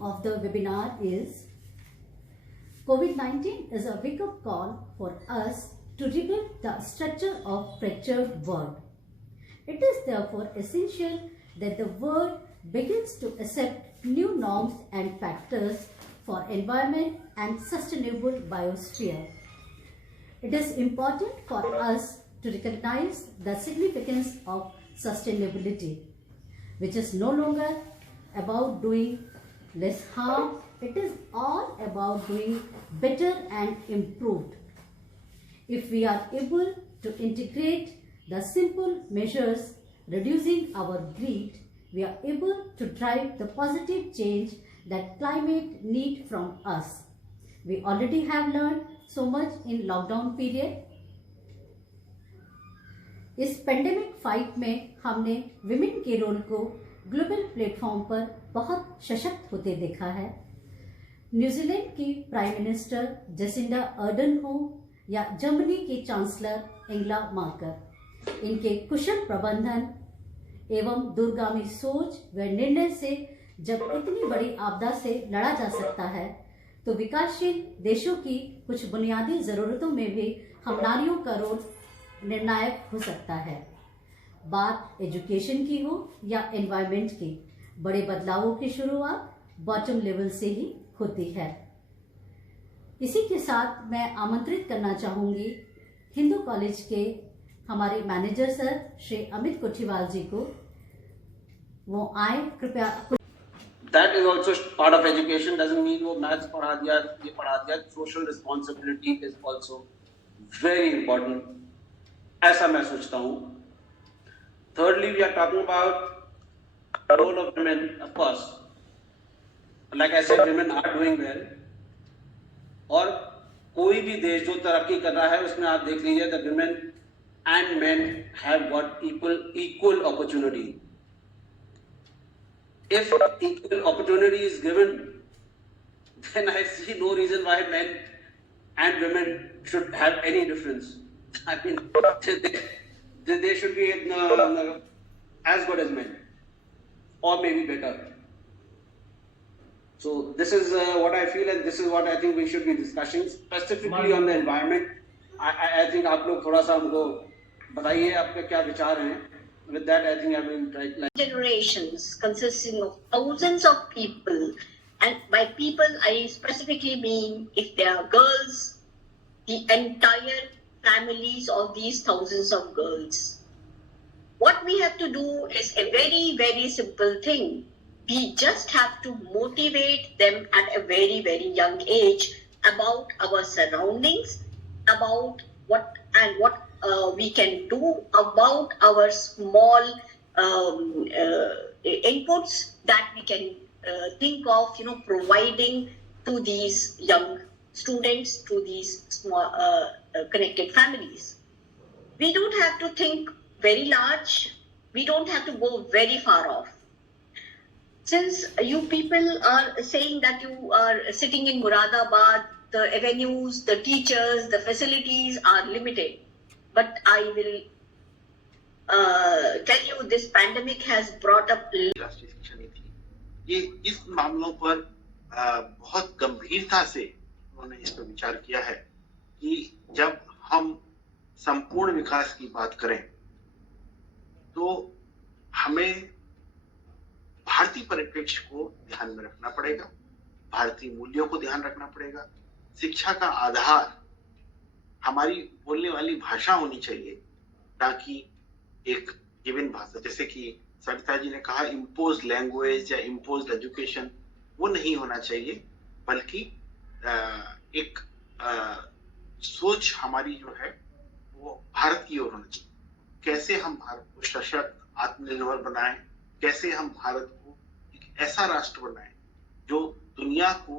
of the webinar is COVID-19 is a wake-up call for us to rebuild the structure of fractured world. It is therefore essential that the world begins to accept new norms and factors for environment and sustainable biosphere. It is important for us to recognize the significance of sustainability, which is no longer about doing less harm. It is all about doing better and improved. If we are able to integrate the simple measures reducing our greed, we are able to drive the positive change that climate needs from us. We already have learned so much in lockdown period. इस pandemic fight में हमने women के role को global platform पर बहुत सशक्त होते देखा है। न्यूजीलैंड की प्राइम मिनिस्टर जेसिंडा अर्डन हो या जर्मनी की चांसलर एंगेला मर्केल, इनके कुशल प्रबंधन एवं दूरगामी सोच व निर्णय से जब इतनी बड़ी आपदा से लड़ा जा सकता है, तो विकासशील देशों की कुछ बुनियादी जरूरतों में भी हम नारियों का रोल निर्णायक हो सकता है। बात एजुकेशन की हो या एनवायरनमेंट की, बड़े बदलावों की शुरुआत बॉटम लेवल से ही होती है। इसी के साथ मैं आमंत्रित करना चाहूंगी हिंदू कॉलेज के हमारे मैनेजर सर श्री अमित कोठीवाल जी को। वो आए कृपया। That is also part of education. Doesn't mean वो मैथ्स पढ़ा दिया, ये पढ़ा दिया. Social responsibility is also very important. ऐसा मैं सोचता हूँ. Thirdly, we are talking about the role of women. Of course, like I said, women are doing well. और कोई भी देश जो तरक्की कर रहा है, उसमें आप देख लीजिए, the women and men have got equal opportunity. If equal opportunity is given, then I see no reason why men and women should have any difference. I mean, they should be as good as men, or maybe better. So this is what I feel, and this is what I think we should be discussing, specifically on the environment. I think आप लोग थोड़ा सा हमको बताइए आपके क्या विचार हैं. With that, I think I will try. Generations consisting of thousands of people, and by people I specifically mean if they are girls, the entire families of these thousands of girls. What we have to do is a very, very simple thing. We just have to motivate them at a very, very young age about our surroundings, about what we can do about our small inputs that we can think of, providing to these young students, to these small connected families. We don't have to think very large. We don't have to go very far off. Since you people are saying that you are sitting in Muradabad, the avenues, the teachers, the facilities are limited. But I will tell you, this pandemic has brought up. राष्ट्रीय शिक्षा नीति, ये इस मामलों पर बहुत गंभीरता से उन्होंने इस पर विचार किया है कि जब हम संपूर्ण विकास की बात करें तो हमें भारतीय परिप्रेक्ष्य को ध्यान में रखना पड़ेगा, भारतीय मूल्यों को ध्यान रखना पड़ेगा। शिक्षा का आधार हमारी बोलने वाली भाषा होनी चाहिए, ताकि एक गिवन भाषा, जैसे कि सरिता जी ने कहा, इम्पोज लैंग्वेज या इम्पोज एजुकेशन, वो नहीं होना चाहिए, बल्कि एक सोच हमारी जो है वो भारत की ओर होना चाहिए। कैसे हम भारत को सशक्त, आत्मनिर्भर बनाएं, कैसे हम भारत को एक ऐसा राष्ट्र बनाएं जो दुनिया को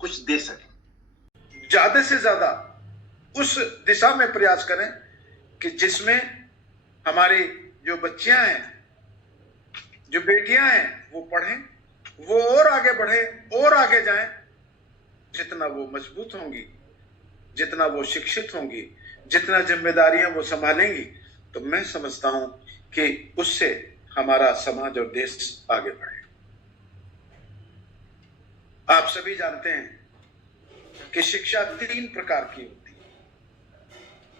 कुछ दे सके। ज्यादा से ज्यादा उस दिशा में प्रयास करें कि जिसमें हमारी जो बच्चियां हैं, जो बेटियां हैं, वो पढ़ें, वो और आगे बढ़े और आगे जाएं। जितना वो मजबूत होंगी, जितना वो शिक्षित होंगी, जितना जिम्मेदारियां वो संभालेंगी, तो मैं समझता हूं कि उससे हमारा समाज और देश आगे बढ़े। आप सभी जानते हैं कि शिक्षा 3 प्रकार की होती है।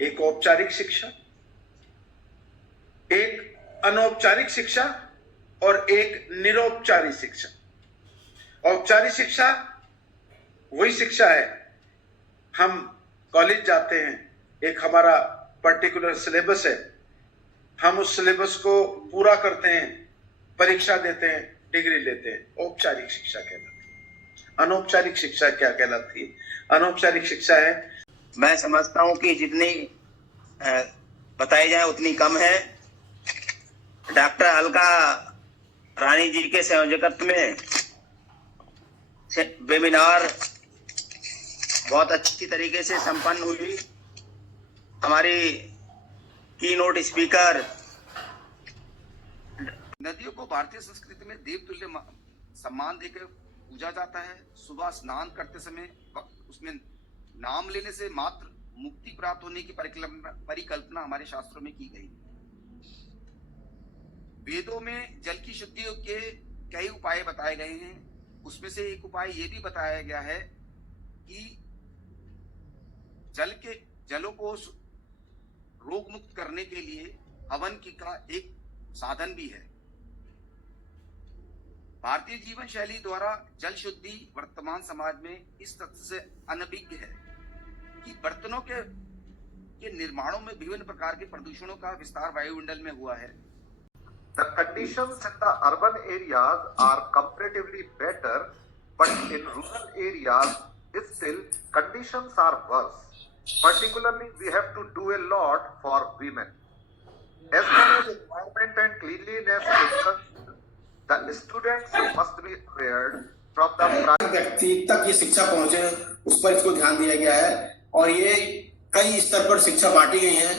एक औपचारिक शिक्षा, एक अनौपचारिक शिक्षा और एक निरौपचारिक शिक्षा। औपचारिक शिक्षा वही शिक्षा है, हम कॉलेज जाते हैं, एक हमारा पर्टिकुलर सिलेबस है, हम उस सिलेबस को पूरा करते हैं, परीक्षा देते हैं, डिग्री लेते हैं, औपचारिक शिक्षा कहलाती है। अनौपचारिक शिक्षा क्या कहलाती है? अनौपचारिक शिक्षा है, मैं समझता हूं कि जितनी बताई जाए उतनी कम है। डॉक्टर अलका रानी जी के संयोजकत्व में वेबिनार बहुत अच्छी तरीके से संपन्न हुई। हमारी कीनोट स्पीकर, नदियों को भारतीय संस्कृति में देवतुल्य सम्मान देकर पूजा जाता है। सुबह स्नान करते समय उसमें नाम लेने से मात्र मुक्ति प्राप्त होने की परिकल्पना हमारे शास्त्रों में की गई। वेदों में जल की शुद्धि के कई उपाय बताए गए हैं। उसमें से एक उपाय ये भी बताया गया है कि जलों को रोग मुक्त करने के लिए हवन का एक साधन भी है। भारतीय जीवन शैली द्वारा जल शुद्धि वर्तमान समाज में इस तथ्य से अनभिज्ञ है कि बर्तनों के निर्माणों में विभिन्न प्रकार के प्रदूषणों का विस्तार वायुमंडल में हुआ है। The conditions in the urban areas are comparatively better, but in rural areas, still conditions are worse. Particularly, we have to do a lot for women. As far as environment and cleanliness is concerned, the students must be aware from the व्यक्ति तक ये शिक्षा पहुंचे, उस पर इसको ध्यान दिया गया है। और ये कई स्तर पर शिक्षा बांटी गई है,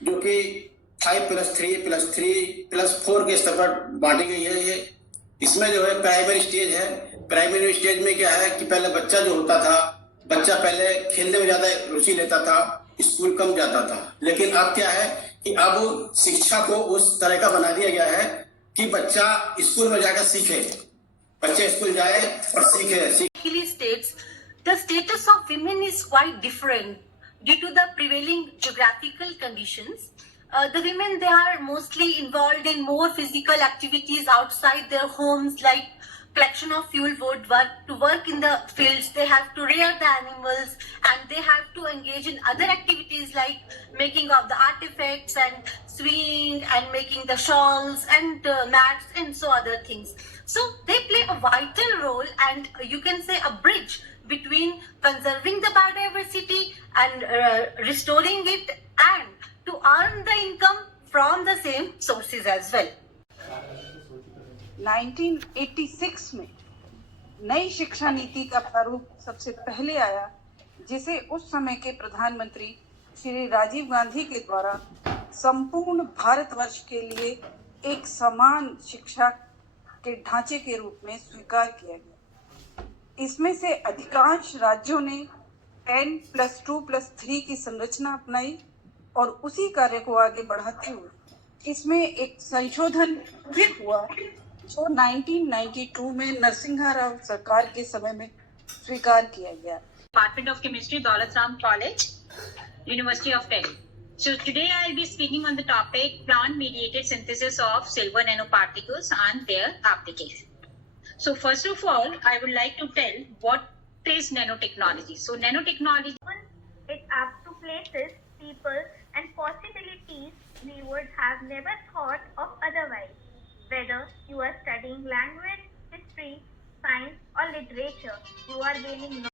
जो कि 5+3+3+4 के स्तर पर बांटी गई है। ये इसमें जो है प्राइमरी स्टेज है। प्राइमरी स्टेज में क्या है कि पहले बच्चा जो होता था, बच्चा पहले खेलने में ज्यादा रुचि लेता था, स्कूल कम जाता था। लेकिन अब क्या है कि अब शिक्षा को उस तरह का बना दिया गया है कि बच्चा स्कूल में जाकर सीखे, बच्चे स्कूल जाए और सीखे। States, the status of women is quite different due to the prevailing geographical conditions. The women, they are mostly involved in more physical activities outside their homes, like collection of fuel wood, to work in the fields. They have to rear the animals, and they have to engage in other activities like making of the artifacts and sewing and making the shawls and mats and so other things. So they play a vital role, and you can say a bridge between conserving the biodiversity and restoring it, and to earn the income from the same sources as well. 1986 में नई शिक्षा नीति का प्रारूप सबसे पहले आया, जिसे उस समय के प्रधानमंत्री श्री राजीव गांधी के द्वारा संपूर्ण भारतवर्ष के लिए एक समान शिक्षा के ढांचे के रूप में स्वीकार किया गया। इसमें से अधिकांश राज्यों ने 10+2+3 की संरचना अपनाई और उसी कार्य को आगे बढ़ाते हुए इसमें एक संशोधन फिर हुआ, जो 1992 में नरसिम्हा राव सरकार के समय में स्वीकार किया गया। Department of Chemistry, Daulat Ram College, University of Delhi. So today I will be speaking on the topic plant-mediated synthesis of silver nanoparticles and their application. So first of all, I would like to tell what is nanotechnology. So nanotechnology, it up to places, people and possibilities we would have never thought of otherwise. Whether you are studying language, history, science or literature, you are gaining knowledge.